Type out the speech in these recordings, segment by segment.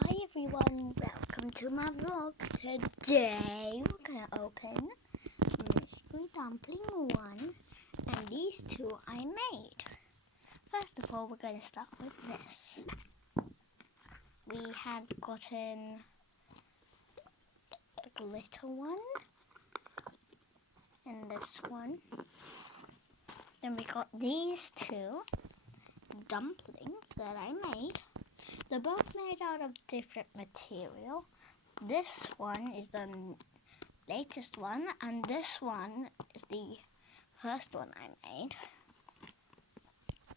Hi everyone, welcome to my vlog. Today we're gonna open mystery dumpling 1 and these 2 I made. First of all, we're gonna start with this. We had gotten the glitter one and this one. Then we got these 2 dumplings that I made. They're both made out of different material. This one is the latest one, and this one is the first one I made.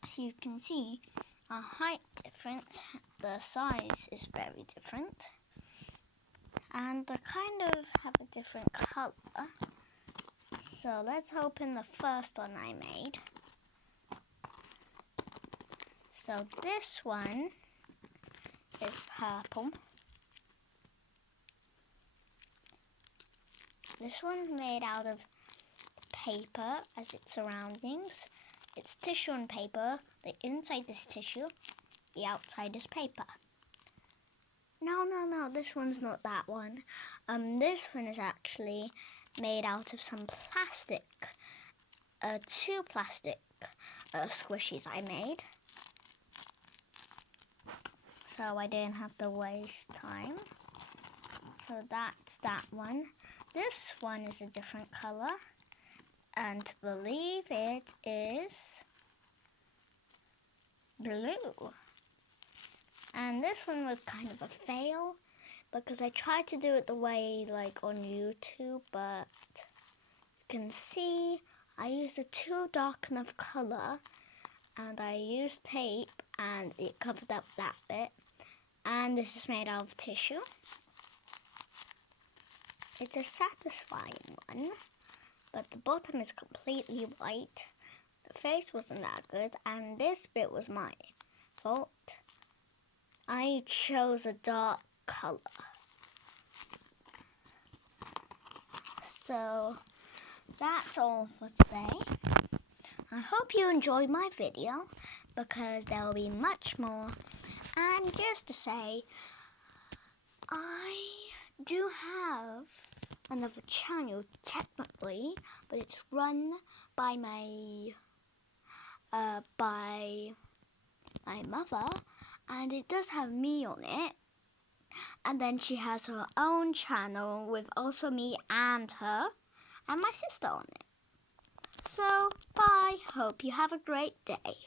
So you can see a height difference, the size is very different, and they kind of have a different color. So let's open the first one I made. So this one is purple. This one's made out of paper as its surroundings. It's tissue and paper. The inside is tissue, the outside is paper. No, this one's not that one. This one is actually made out of some plastic. 2 plastic squishies I made. So I didn't have to waste time. So that's that one. This one is a different color, and to believe it is blue. And this one was kind of a fail because I tried to do it the way like on YouTube, but you can see I used a too dark enough color, and I used tape and it covered up that bit. And this is made out of tissue. It's a satisfying one, but the bottom is completely white. The face wasn't that good, and this bit was my fault. I chose a dark color. So that's all for today. I hope you enjoyed my video because there will be much more. And just to say, I do have another channel technically, but it's run by my mother, and it does have me on it. And then she has her own channel with also me and her and my sister on it. So bye, hope you have a great day.